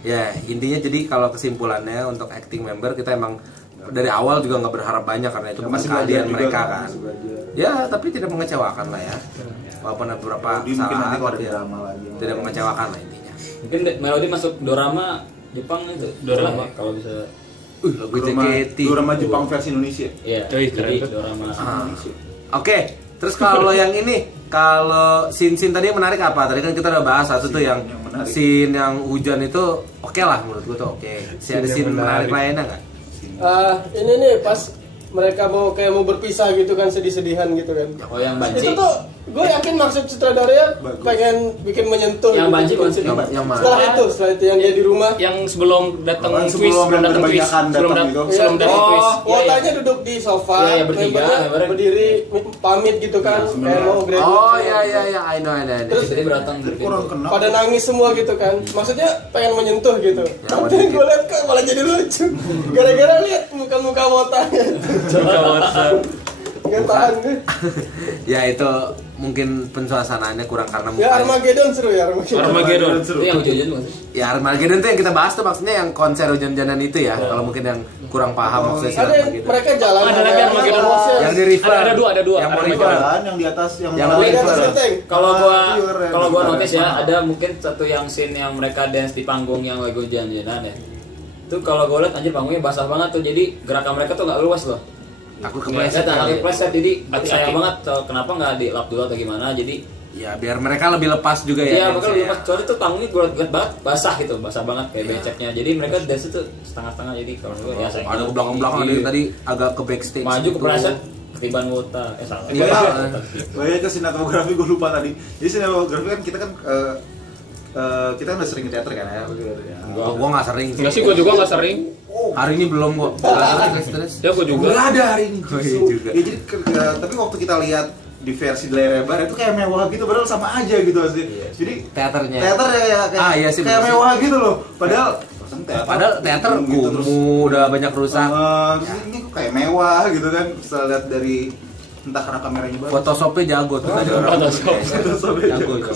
Ya intinya jadi kalau kesimpulannya untuk acting member kita emang dari awal juga nggak berharap banyak karena itu bukan keahlian mereka kan. Ya tapi tidak mengecewakan lah ya. Walaupun ada beberapa saat tidak mengecewakan lah intinya. Mungkin Melody masuk dorama Jepang itu. Dorama kalau bisa. Lagu JKT. Dorama Jepang versi Indonesia. Iya. Jadi dorama Indonesia. Oke, terus kalau yang ini, kalau scene tadi yang menarik apa? Tadi kan kita udah bahas satu tuh yang scene yang hujan itu oke lah menurut gue tuh oke. Ada scene menarik lainnya nggak? Ini nih pas mereka mau berpisah gitu kan, sedih-sedihan gitu kan. Oh yang banci. Itu tuh gue yakin maksud sutradaranya pengen bikin menyentuh. Yang gitu. banci bukan sih? Yang mana? Setelah itu yang dia di rumah. Yang sebelum datang twist, sebelum datang twist. Wotanya duduk di sofa. Iya, bertiga, berdiri pamit gitu kan. Kayak mau great. Oh iya, I know. Terus jadi beratang pada nangis semua gitu kan. Maksudnya pengen menyentuh gitu. Tapi gue liat kok malah jadi lucu. Gara-gara lihat muka-muka wotanya. Nggak tahan gue. Ya itu mungkin pensuasanaannya kurang karena ya Armageddon seru ya Armageddon itu yang hujan maksudnya. Ya Armageddon tuh yang kita bahas tuh maksudnya yang konser hujan-hujanan itu ya. Kalau mungkin yang kurang paham maksudnya ada yang mereka jalan. Ada lagi Armageddon. Yang di river. Ada dua. Yang mau river. Yang di atas yang di atas genteng. Kalau gua notice ya ada mungkin satu yang scene yang mereka dance di panggung yang lagu hujan-hujanan ya. Itu kalau gua lihat anjir panggungnya basah banget tuh, jadi gerakan mereka tuh nggak luas loh. Aku kepleset jadi sayang banget kenapa nggak dilap dulu atau gimana, jadi ya biar mereka lebih lepas juga ya. Iya mereka lebih lepas, soalnya tuh panggungnya gue banget basah gitu, basah banget kayak beceknya, jadi mereka dance itu setengah-setengah, jadi kalau gue ya sayang ada ke belakang-belakang ada yang tadi agak ke backstage maju ke preset ketiban wota salah banyak ke sinematografi gue lupa tadi. Jadi sinematografi kan kita kan udah sering ke teater kan ya. Gua nggak sering. Enggak sih, gua juga nggak sering. Hari ini belum gua. Terus. Ya gua juga. Nggak ada hari ini. Juga. Ya, jadi tapi waktu kita lihat di versi di layar lebar itu kayak mewah gitu, padahal sama aja gitu sih. Jadi teaternya ya kayak, iya sih, kayak mewah gitu loh. Padahal teater kumuh udah banyak rusak. Ini kok kayak mewah gitu kan. Setelah lihat dari entah karena kameranya bagus. Photoshopnya jago tuh tadi orang. Photoshopnya jago.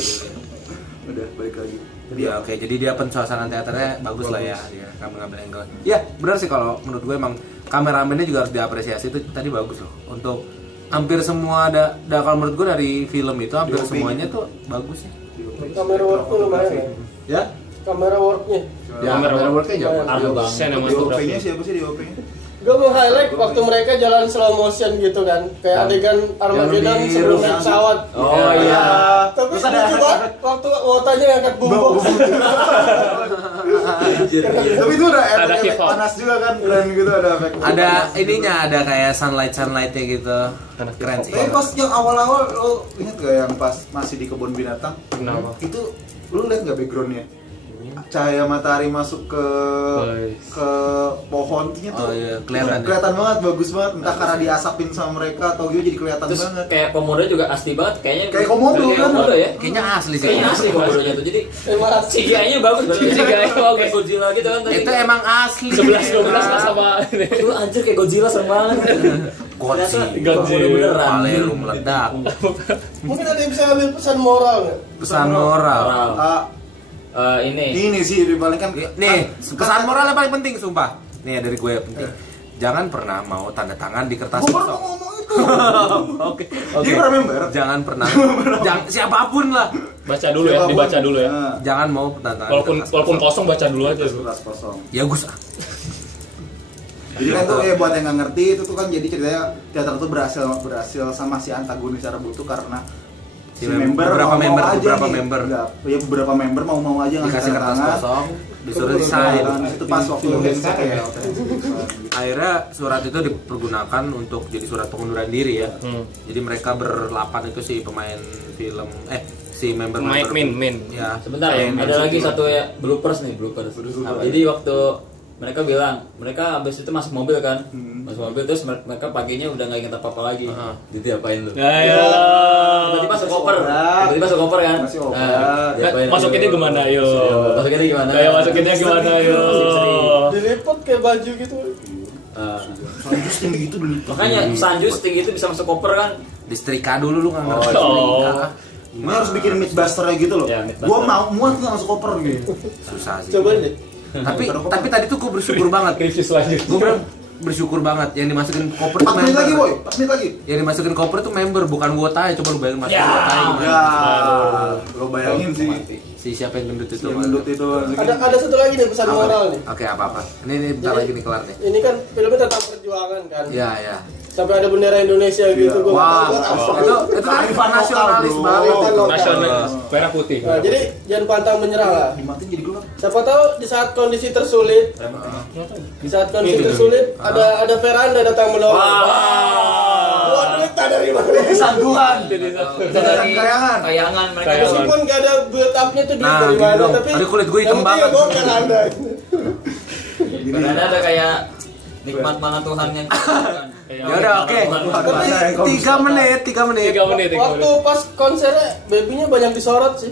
Udah balik lagi. Ya oke, jadi dia pensuasanaan teaternya bagus lah ya, dia ngambil angle. Ya benar sih kalau menurut gue emang kameramennya juga harus diapresiasi, itu tadi bagus loh. Untuk hampir semua ada kalau menurut gue dari film itu hampir semuanya tuh bagus ya. Kamera worknya lumayan ya. Kamera worknya. Ya kamera worknya jago. DOP-nya siapa sih DOP-nya? Gue mau highlight waktu mereka jalan slow motion gitu kan, kayak adegan Armageddon sebelum naik pesawat. Oh iya. Tapi lucu banget waktu wotanya ngangkat boombox. Tapi itu ada efek panas juga kan, keren gitu, ada efek. Ada ininya, ada kayak sunlightnya gitu. Keren sih. Tapi pas yang awal-awal lo ingat gak yang pas masih di kebun binatang? Kenapa? Itu lo lihat nggak backgroundnya? Cahaya matahari masuk ke pohon tuh kelihatan banget, bagus banget, entah karena diasapin sama mereka atau dia jadi kelihatan terus banget. Kayak komodo juga asli banget kayaknya, kayak komodo ya, kayaknya asli sih, kayaknya asli komodonya tuh, jadi CGI-nya bagus, kayak Godzilla gitu kan tadi. Itu emang asli 11-12 lah sama ini. Lu anjir kayak Godzilla serem banget. Godzilla beneran lu meledak. Mungkin ada yang bisa ambil pesan moral nggak? Pesan moral. Ini sih paling kan nih pesan moral yang paling penting sumpah nih dari gue penting, jangan pernah mau tanda tangan di kertas kosong. Oke. Jangan pernah siapapun lah baca dulu ya, dibaca dulu ya. Jangan mau tanda tangan walaupun kosong baca dulu aja kertas kosong ya Gus. Jadi kan tuh buat yang nggak ngerti itu tuh kan, jadi ceritanya teater tuh berhasil sama si antagonis Arabu tuh karena beberapa member mau aja dikasih kertas kosong, disuruh sign. Itu pas waktu ya. Akhirnya surat itu dipergunakan untuk jadi surat pengunduran diri ya. Jadi mereka berlapan itu si pemain film si member Min. Ya. Sebentar ya, ada lagi satu ya bloopers. Jadi waktu mereka bilang, mereka abis itu masuk mobil kan, masuk mobil terus mereka paginya udah nggak inget apa lagi, jadi apain lu? Tiba-tiba masuk koper kan? Masukinnya gimana yo? Masukinnya gimana yo? Dilipet kayak baju gitu. Sanjus tinggi itu dulu. Makanya sanjus tinggi itu bisa masuk koper kan? Disetrika dulu lu nggak ngerti. Ini harus bikin Mythbuster gitu loh. Gua mau muat nggak masuk koper gitu. Susah sih. Coba deh. Tapi tadi tuh gue bersyukur banget. Krisis lanjut. Gue bersyukur banget yang dimasukin koper tuh 4 menit member. lagi boy, 4 menit lagi. Yang dimasukin koper tuh member bukan wota ya. Coba lu bayangin masukin wota gimana. Ya, lo bayangin sih. Si siapa yang gendut itu? Yang gendut itu. Ada satu lagi nih pesan moral nih. Oke, apa-apa. Ini bentar lagi nih kelar nih. Ini kan filmnya tentang perjuangan kan. Iya. Sampai ada bendera Indonesia gitu. Gua Wah, buat apa. itu kan nasionalis banget. Nasionalis merah putih. Nah, jadi jangan pantang menyerah lah. Dimatiin jadi gelap. Siapa tahu di saat kondisi tersulit, ada veranda datang menolong. Buat duit tak dari mana? Santuan. Dari Kayangan. kayangan mereka. Meskipun gak ada build up-nya tuh duit Nah, dari gini mana, dong. tapi Tadi kulit gue hitam yang penting banget. bawa veranda. Karena ada kayak nikmat mana Tuhan yang Ya udah, oke. 3 menit. Waktu pas konsernya, babynya banyak disorot sih.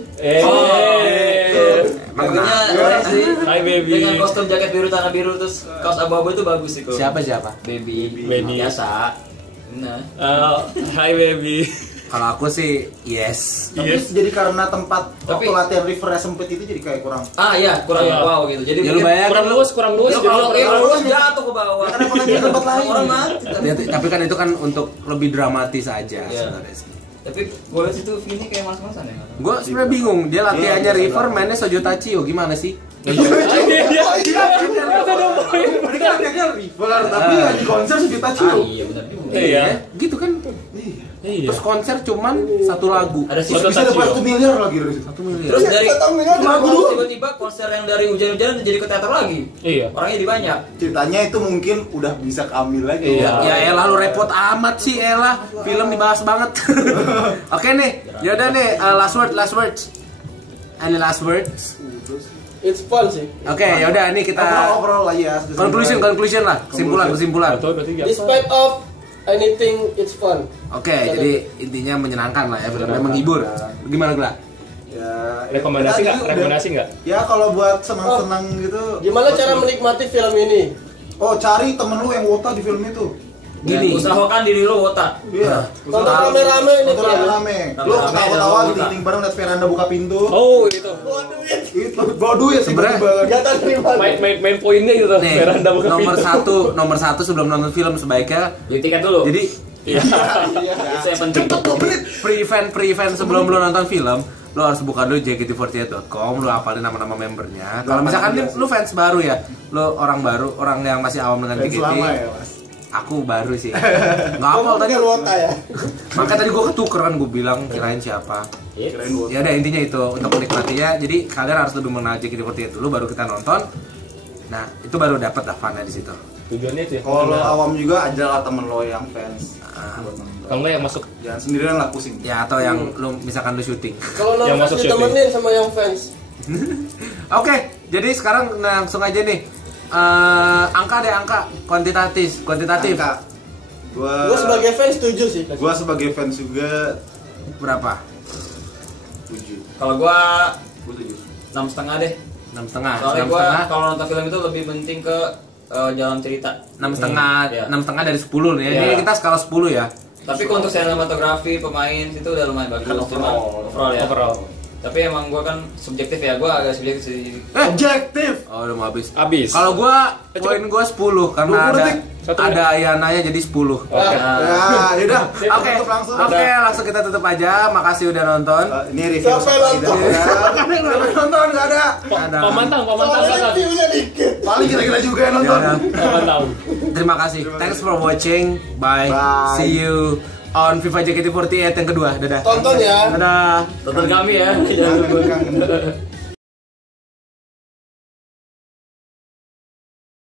Bagunya sih. Hai baby. Dengan kostum jaket biru tanah biru terus kaos abu-abu itu bagus sih kok. Siapa? Baby. Baby. Biasa. Nah. Hai baby. Kalau aku sih yes. Tapi jadi karena tempat Tapi- waktu latihan river sempit itu jadi kayak kurang. Iya, kurang Iya. wow gitu. Jadi Ya lu bayangin Kurang luas. Ya, Jadi kalau lo- luas jatuh ke bawah. Karena pernah di tempat lain. Orang mati. Tapi kan itu kan untuk lebih dramatis aja Iya. sebenarnya sih. Tapi gue liat situ Vini kayak mas-masan ya. Gue sebenarnya bingung, dia latihannya river, mainnya Sojo Tachio, gimana sih? Mereka latihannya river, tapi ya di konser sejuta cium. Iya benar juga. Iya. Gitu kan? Iya. Terus konser cuman 1 lagu. Ada sih. Soto Bisa dapat Tachio. 1 miliar lagi dari situ. 1 miliar. Terus dari Lagu tiba-tiba konser yang dari hujan-hujan jadi ke teater lagi. Iya. Orangnya di banyak. Ceritanya itu mungkin udah bisa keambil lagi. Iya. Ya elah lu repot amat sih elah, film dibahas banget. Oke nih, yaudah nih, last words. Any last words? It's fun sih. Oke, yaudah nih kita Overall lah ya. conclusion lah, kesimpulan. Atau berarti nggak- Despite of anything, it's fun. Oke, jadi intinya menyenangkan lah ya, filmnya menghibur. Gimana Gla? Ya, Rekomendasi kita nggak? tadi Rekomendasi nggak? Ya kalau buat senang-senang gitu. Gimana cara menikmati film ini? Oh, cari temen lu yang wota di film itu. Gini. Usahakan diri lo wotak. Iya. Tonton rame-rame ini Nonton film. rame-rame. Lu Rame-rame ketawa-tawa dan gitu, bareng liat veranda buka pintu. Oh itu. Bawa duit. Itu bawa duit sih Sebenarnya- banget. Jatah dari mana? Main poinnya gitu. Nih, Veranda buka pintu. nomor satu sebelum nonton film sebaiknya. Beli tiket dulu. Jadi Iya. Itu yang penting. pre-event sebelum lu nonton film, lu harus buka dulu jkt48.com, lu hafalin nama-nama membernya. Kalau misalkan lu fans baru ya, lu orang baru, orang yang masih awam dengan Dan JKT. selama ya, Mas. Aku baru sih. Nggak hafal tadi. Bukan wota ya. Makanya tadi gua ketukeran, gua bilang kirain siapa. Kirain wota. Ya udah intinya itu untuk menikmatinya. Jadi kalian harus lebih mengenal JKT48 dulu baru kita nonton. Nah, itu baru dapat lah fun-nya di situ. Tujuannya itu ya. Kalau lo Karena- awam juga ajalah temen lo yang fans. Buat nonton. Kalau nggak yang masuk Jangan sendirian lah pusing. Ya atau yang lu misalkan lu syuting. Kalau Yang nonton masuk ditemenin sama yang fans. Oke, jadi sekarang langsung aja nih. Angka kuantitatif. Angka. Gue sebagai fans setuju sih. Gua sebagai fans juga Berapa? 7. Kalau gua Gua 7. 6,5 deh. 6,5. Soalnya gua kalau nonton film itu lebih penting ke jalan cerita. 6,5. Iya. 6,5 dari 10 nih. Iya. Ini kita skala 10 ya. Tapi kalau untuk sinematografi, pemain itu udah lumayan bagus. Kan Cuma overall ya. overall. Tapi emang gua kan subjektif ya, gua agak subjektif sih. Objektif. Oh, udah mau habis. Habis. Kalau gua poin gua 10 karena 20 ada detik. ada Ayananya jadi 10. Oke. Ya, yaudah. Oke, Tutup langsung. Oke, langsung kita tutup aja. Makasih udah nonton. Ini review Siapa yang nonton? Siapa yang nonton? Gak ada. Ada. Pamantang. Soalnya reviewnya dikit. Paling kira-kira juga yang nonton. Ya udah. Pamantang. Terima kasih. Thanks for watching. Bye. Bye. See you on FIFA JKT48 yang kedua. Dadah. Tonton ya. Dadah. Tonton kami ya. Jangan lupa. Kangen.